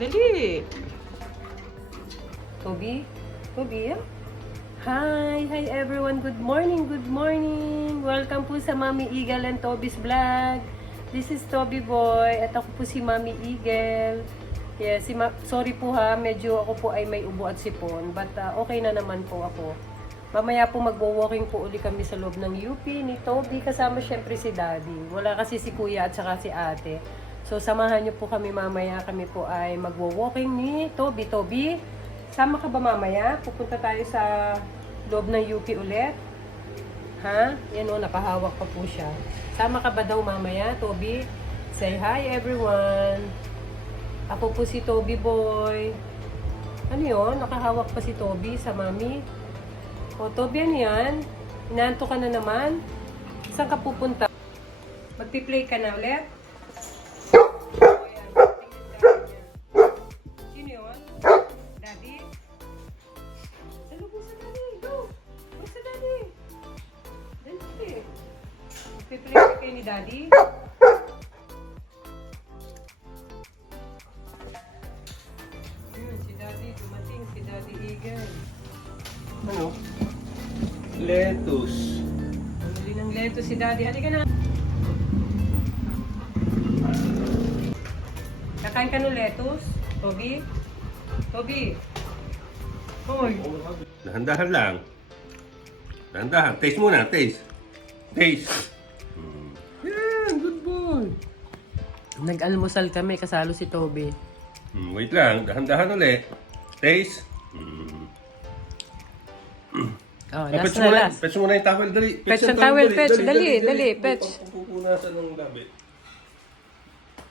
Dali. Toby? Toby, ah? Hi everyone. Good morning, good morning. Welcome po sa Mommy Eagle and Toby's Vlog. This is Toby Boy at ako po si Mommy Eagle. Yes, sorry po ha, medyo ako po ay may ubo at sipon, but okay na naman po ako. Mamaya po magwo-walking po uli kami sa loob ng UP ni Toby, kasama syempre si Daddy. Wala kasi si Kuya at saka si Ate. So samahan niyo po kami mamaya, kami po ay magwo-walking ni Toby. Toby, sama ka ba mamaya? Pupunta tayo sa loob ng UP ulit. Ha? Yan o, nakahawak pa po siya. Sama ka ba daw mamaya, Toby? Say hi everyone. Ako po si Toby Boy. Ano yun? Nakahawak pa si Toby sa mami. O, Toby, ano yan? Inaanto ka na naman? Saan ka pupunta? Magpi-play ka na ulit? O, yan. Sino yun? Daddy? Salubong sa Daddy. Go! Go sa Daddy. Dali. Magpi-play ka kayo ni Daddy? Dumating si Daddy Eagle. Ano? Lettuce. Bumili ng lettuce si Daddy. Halika na. Nakain ka ng lettuce? Toby? Toby? Hoy. Dahan-dahan lang. Dahan-dahan. Taste muna. Taste. Taste. Yan. Good boy. Nag-almusal kami kasalo si Toby. Wait lang. Dahan-dahan ulit. Taste. Oh, last Pets na muna. last. Pets muna yung towel. Dali. Pets yung towel. Pets. Dali. Pets. Pupunasan ng labi.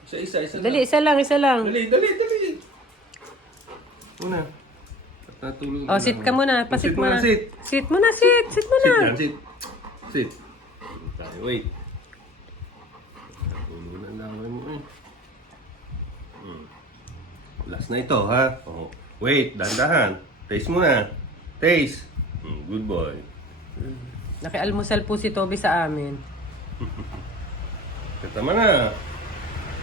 Isa. Dali, isa lang. Dali. Una. At natulog Oh, sit ka muna. Pasit Sit muna. muna. Sit. Sit muna. Sit Sit muna. yan. Sit. Wait. Natulog na laway mo eh. Last na ito, ha? Oh. Wait, dahan-dahan. Taste muna. Taste. Good boy. Nakialmusal po si Toby sa amin. Katama na.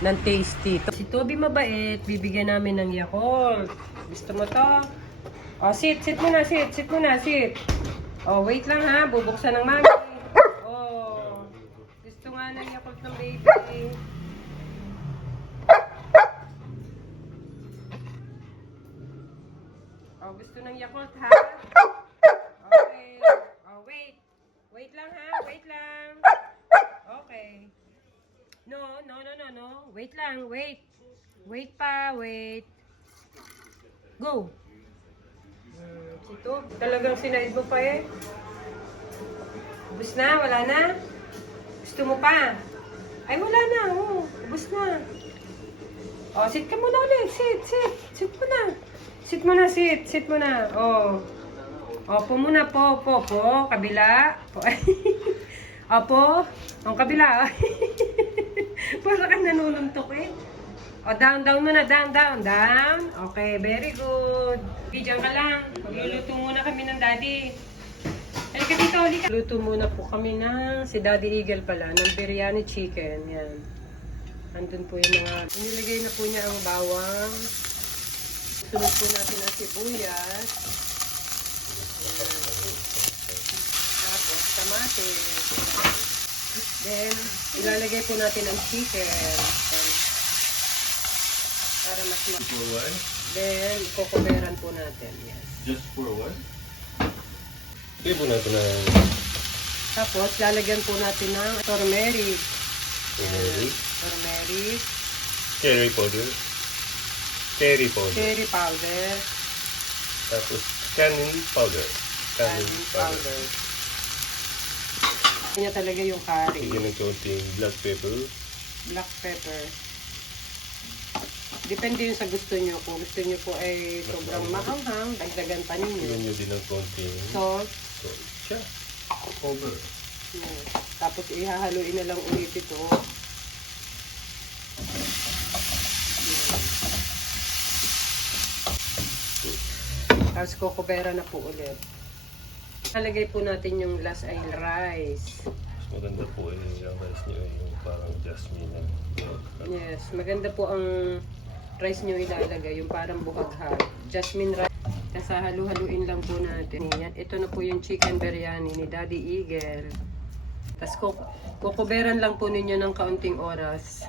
Ng tasty. Si Toby mabait. Bibigyan namin ng Yakult. Gusto mo to? Oh, sit muna. Oh, wait lang ha. Bubuksan ng mami. Oh. Gusto nga ng Yakult ng baby. Oh, gusto ng Yakult ha? Okay. Oh, wait. Wait lang ha. Wait lang. Okay. No. Wait lang. Wait. Wait pa. Wait. Go. Ito. Talagang sinaid mo pa eh. Ubus na? Wala na? Gusto mo pa? Ay, wala na. Oh, ubus na. Oh, sit ka muna ulit. Sit. Sit muna. Sit muna. Oh. Opo muna po. Kabila. Po. Opo. Ang kabila. Para kang nanununtok eh. O, down muna. Down. Okay, very good. Diyan ka lang. Magluluto muna kami ng Daddy. Halika dito, halika. Luto muna po kami ng si Daddy Eagle pala, ng biryani chicken. Yan. Andun po yung mga, inilagay na po niya ang bawang. Sunod po natin ang sibuyas. Yan. Tapos, kamatis. Then, ilalagay po natin ang chicken. Yan. Para mas For what? Then, kukuberan po natin. Yes. Just for what? Sige po natin na Tapos, lalagyan po natin ng turmeric. turmeric. Turmeric. Cherry powder. Cherry powder. Cherry powder. Tapos kanin powder. Kanin Garlic powder. powder. Kanya talaga yung curry. Bigyan ng konting black pepper. Black pepper. Depende yun sa gusto nyo. Kung gusto nyo po ay sobrang maanghang, dagdagan pa Bigyan ninyo. nyo din ng konting Salt. salt. Siya. Over. Yan. Tapos ihahaluin na lang ulit ito. Yan. Tapos kukubera na po ulit. Nalagay po natin yung last ay rice. Mas maganda po yung rice nyo yung parang jasmine na milk. Yes, maganda po ang rice nyo ilalagay, yung parang buhaghag. Jasmine rice. Tapos halu-haluin lang po natin. Yan. Ito na po yung chicken biryani ni Daddy Eagle. Tapos kukuberan lang po ninyo ng kaunting oras.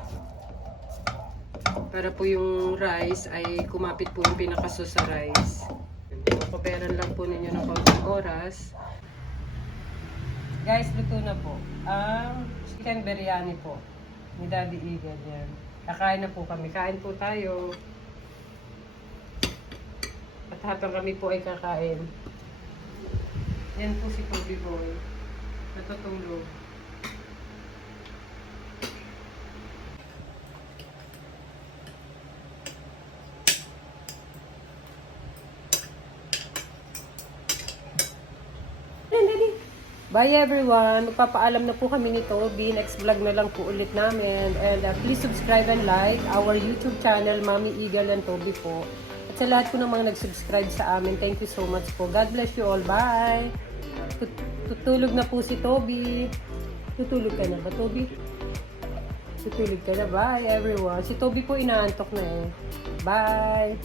Para po yung rice ay kumapit po yung pinakaso sa rice. Kukuberan lang po ninyo ng kaunting oras. Guys, luto na po. Ang chicken biryani po ni Daddy Eagle. Yan. Kakain na po kami. Kain po tayo. At habang kami po ay kakain, yan po si Toby Boy. Natutulog. Bye everyone! Magpapaalam na po kami ni Toby. Next vlog na lang po ulit namin. And please subscribe and like our YouTube channel, Mommy Eagle and Toby po. At sa lahat po ng mga nag-subscribe sa amin, thank you so much po. God bless you all. Bye! Tutulog na po si Toby. Tutulog ka na ba, Toby? Tutulog ka na. Bye everyone. Si Toby po inaantok na eh. Bye!